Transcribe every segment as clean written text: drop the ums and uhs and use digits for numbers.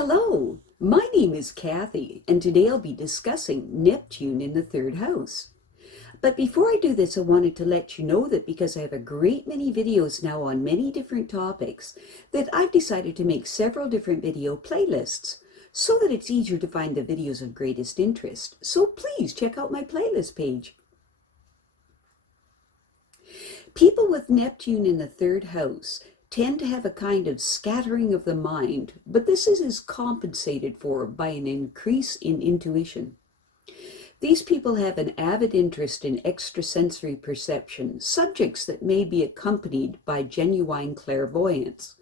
Hello, my name is Kathy, and today I'll be discussing Neptune in the third house. But before I do this, I wanted to let you know that because I have a great many videos now on many different topics, that I've decided to make several different video playlists so that it's easier to find the videos of greatest interest. So please check out my playlist page. People with Neptune in the third house tend to have a kind of scattering of the mind, but this is compensated for by an increase in intuition. These people have an avid interest in extrasensory perception, subjects that may be accompanied by genuine clairvoyance.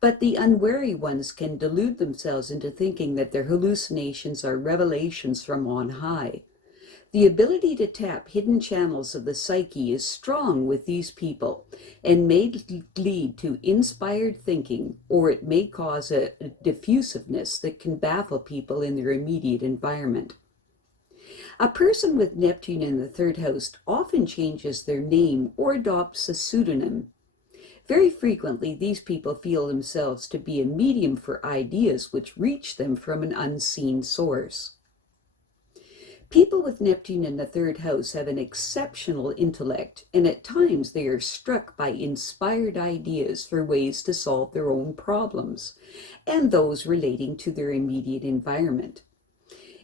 But the unwary ones can delude themselves into thinking that their hallucinations are revelations from on high. The ability to tap hidden channels of the psyche is strong with these people and may lead to inspired thinking, or it may cause a diffusiveness that can baffle people in their immediate environment. A person with Neptune in the third house often changes their name or adopts a pseudonym. Very frequently, these people feel themselves to be a medium for ideas which reach them from an unseen source. People with Neptune in the third house have an exceptional intellect, and at times they are struck by inspired ideas for ways to solve their own problems and those relating to their immediate environment.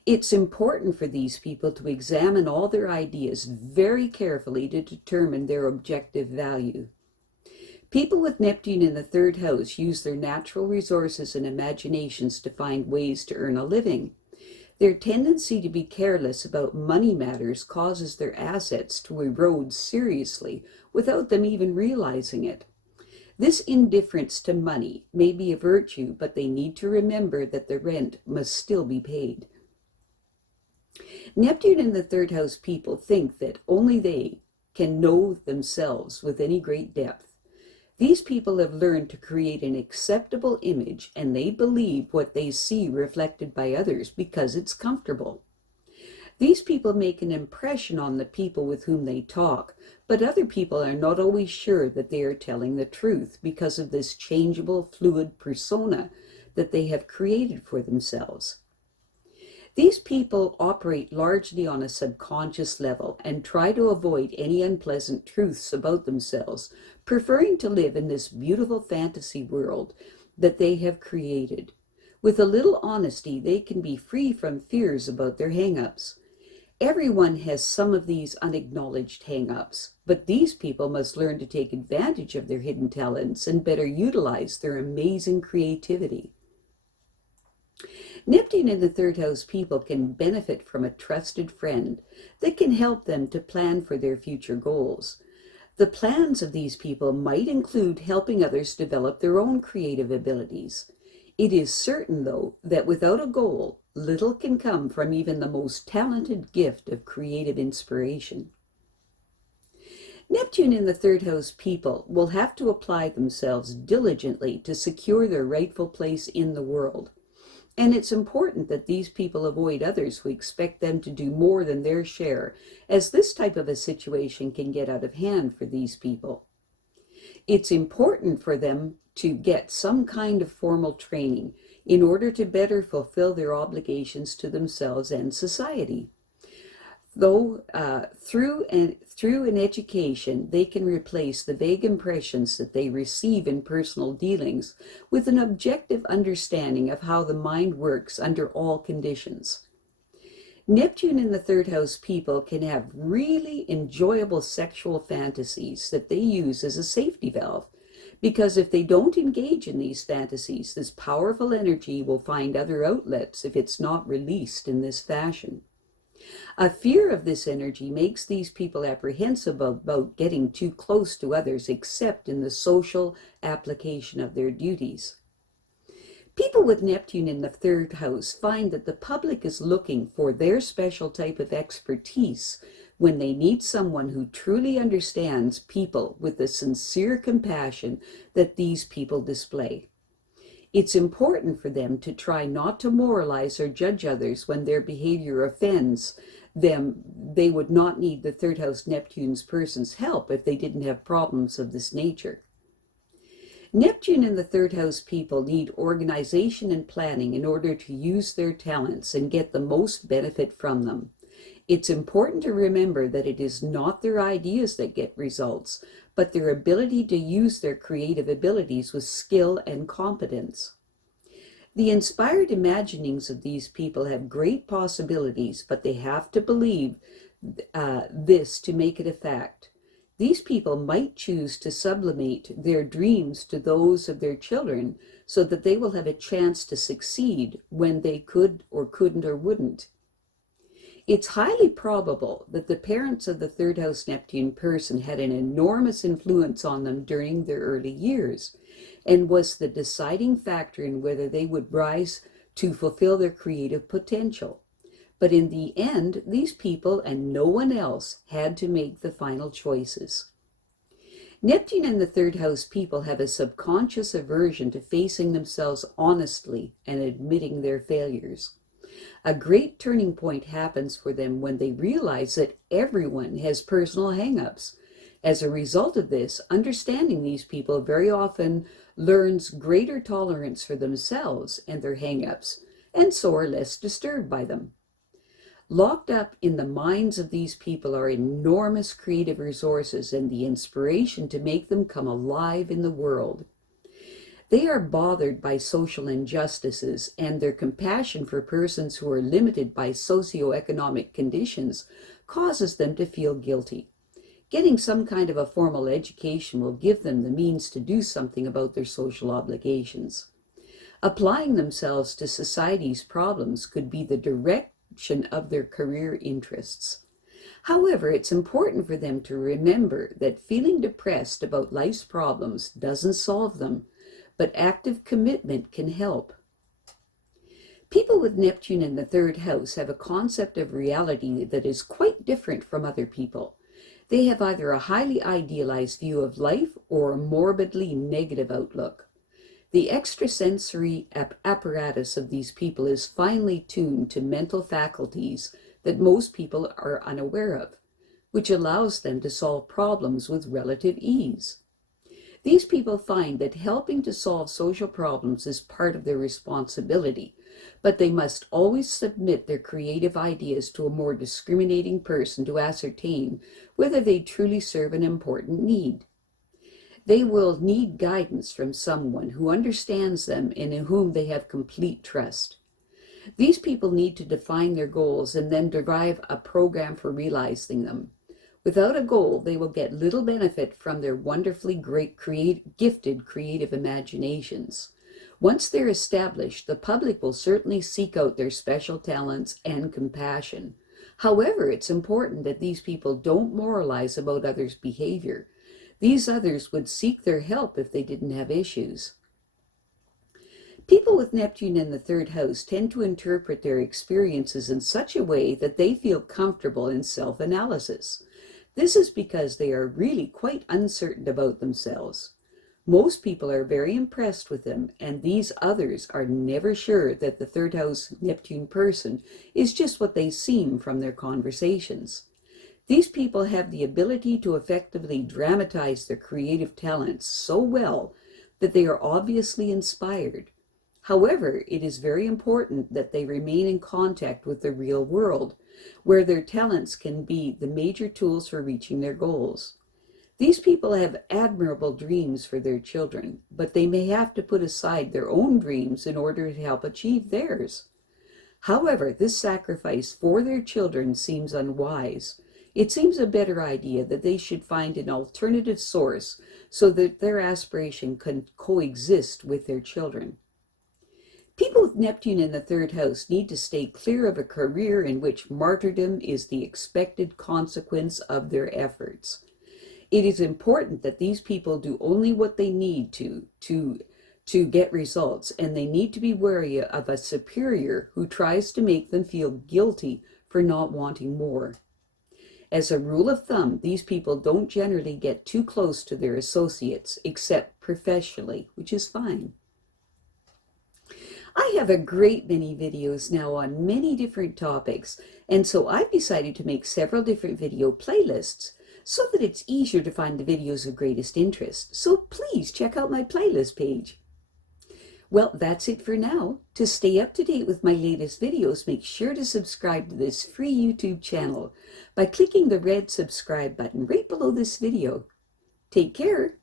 It's important for these people to examine all their ideas very carefully to determine their objective value. People with Neptune in the third house use their natural resources and imaginations to find ways to earn a living. Their tendency to be careless about money matters causes their assets to erode seriously without them even realizing it. This indifference to money may be a virtue, but they need to remember that the rent must still be paid. Neptune in the third house people think that only they can know themselves with any great depth. These people have learned to create an acceptable image, and they believe what they see reflected by others because it's comfortable. These people make an impression on the people with whom they talk, but other people are not always sure that they are telling the truth because of this changeable, fluid persona that they have created for themselves. These people operate largely on a subconscious level and try to avoid any unpleasant truths about themselves, preferring to live in this beautiful fantasy world that they have created. With a little honesty, they can be free from fears about their hang-ups. Everyone has some of these unacknowledged hang-ups, but these people must learn to take advantage of their hidden talents and better utilize their amazing creativity. Neptune in the third house people can benefit from a trusted friend that can help them to plan for their future goals. The plans of these people might include helping others develop their own creative abilities. It is certain, though, that without a goal, little can come from even the most talented gift of creative inspiration. Neptune in the third house people will have to apply themselves diligently to secure their rightful place in the world. And it's important that these people avoid others who expect them to do more than their share, as this type of a situation can get out of hand for these people. It's important for them to get some kind of formal training in order to better fulfill their obligations to themselves and society. Though through an education, they can replace the vague impressions that they receive in personal dealings with an objective understanding of how the mind works under all conditions. Neptune in the third house people can have really enjoyable sexual fantasies that they use as a safety valve, because if they don't engage in these fantasies, this powerful energy will find other outlets if it's not released in this fashion. A fear of this energy makes these people apprehensive about getting too close to others except in the social application of their duties. People with Neptune in the third house find that the public is looking for their special type of expertise when they need someone who truly understands people with the sincere compassion that these people display. It's important for them to try not to moralize or judge others when their behavior offends them. They would not need the third house Neptune's person's help if they didn't have problems of this nature. Neptune and the third house people need organization and planning in order to use their talents and get the most benefit from them. It's important to remember that it is not their ideas that get results, but their ability to use their creative abilities with skill and competence. The inspired imaginings of these people have great possibilities, but they have to believe this to make it a fact. These people might choose to sublimate their dreams to those of their children so that they will have a chance to succeed when they could or couldn't or wouldn't. It's highly probable that the parents of the third house Neptune person had an enormous influence on them during their early years and was the deciding factor in whether they would rise to fulfill their creative potential. But in the end, these people and no one else had to make the final choices. Neptune and the third house people have a subconscious aversion to facing themselves honestly and admitting their failures. A great turning point happens for them when they realize that everyone has personal hang-ups. As a result of this, understanding these people very often learns greater tolerance for themselves and their hang-ups, and so are less disturbed by them. Locked up in the minds of these people are enormous creative resources and the inspiration to make them come alive in the world. They are bothered by social injustices, and their compassion for persons who are limited by socioeconomic conditions causes them to feel guilty. Getting some kind of a formal education will give them the means to do something about their social obligations. Applying themselves to society's problems could be the direction of their career interests. However, it's important for them to remember that feeling depressed about life's problems doesn't solve them, but active commitment can help. People with Neptune in the third house have a concept of reality that is quite different from other people. They have either a highly idealized view of life or a morbidly negative outlook. The extrasensory apparatus of these people is finely tuned to mental faculties that most people are unaware of, which allows them to solve problems with relative ease. These people find that helping to solve social problems is part of their responsibility, but they must always submit their creative ideas to a more discriminating person to ascertain whether they truly serve an important need. They will need guidance from someone who understands them and in whom they have complete trust. These people need to define their goals and then derive a program for realizing them. Without a goal, they will get little benefit from their wonderfully gifted creative imaginations. Once they're established, the public will certainly seek out their special talents and compassion. However, it's important that these people don't moralize about others' behavior. These others would seek their help if they didn't have issues. People with Neptune in the third house tend to interpret their experiences in such a way that they feel comfortable in self-analysis. This is because they are really quite uncertain about themselves. Most people are very impressed with them, and these others are never sure that the third house Neptune person is just what they seem from their conversations. These people have the ability to effectively dramatize their creative talents so well that they are obviously inspired. However, it is very important that they remain in contact with the real world, where their talents can be the major tools for reaching their goals. These people have admirable dreams for their children, but they may have to put aside their own dreams in order to help achieve theirs. However, this sacrifice for their children seems unwise. It seems a better idea that they should find an alternative source so that their aspiration can coexist with their children. People with Neptune in the third house need to stay clear of a career in which martyrdom is the expected consequence of their efforts. It is important that these people do only what they need to get results, and they need to be wary of a superior who tries to make them feel guilty for not wanting more. As a rule of thumb, these people don't generally get too close to their associates, except professionally, which is fine. I have a great many videos now on many different topics, and so I've decided to make several different video playlists. so that it's easier to find the videos of greatest interest. So please check out my playlist page. Well, that's it for now. To stay up to date with my latest videos, make sure to subscribe to this free YouTube channel by clicking the red subscribe button right below this video. Take care.